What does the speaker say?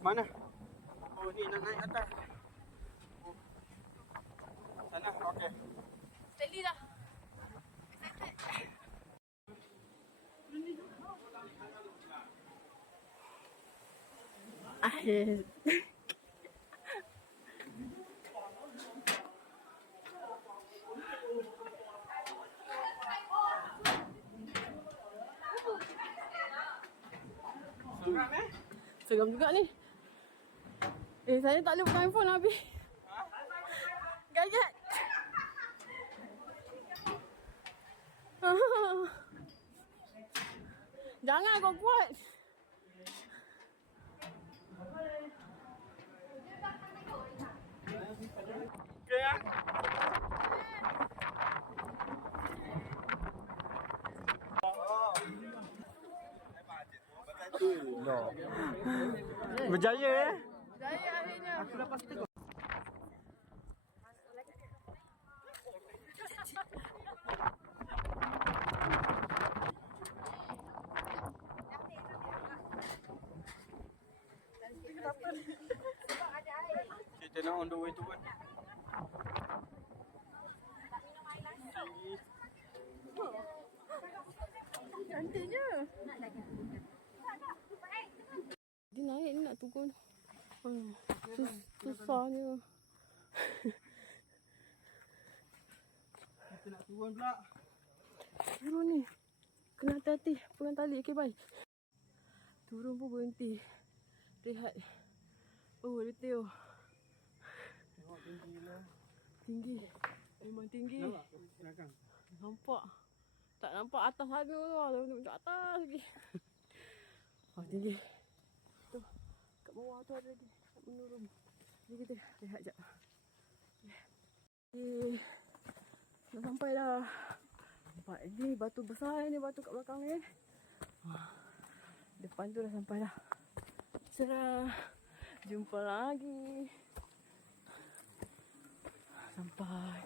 Mana? Oh, ni nak naik atas. Oh. Sana, okey. Steady dah. Akhir. Seram juga ni. Saya tak boleh pegang handphone habis. Gajet. Jangan kau kuat. Okey ah. Berjaya Saya akhirnya. Aku dah pasti kau. Kita nak on the way tu kan. Cantiknya. Dia naik ni nak turun. Susahnya. Kita nak turun pula. Turun ni. Kena hati-hati. Pegang tali. Okay, bye. Turun pun berhenti. Rehat. Oh, letih. Tengok tinggi lah. Tinggi. Memang tinggi. Nampak? Belakang. Nampak. Tak nampak atas sana tu. Nampak atas lagi. Oh, tinggi. Tu. Kat bawah tu ada lagi. Tak menurun. Jadi kita rehat sekejap. Okay. Dah sampai dah. Nampak ni batu besar ni. Batu kat belakang ni. Depan tu dah sampai dah. Cerah. Jumpa lagi. Sampai.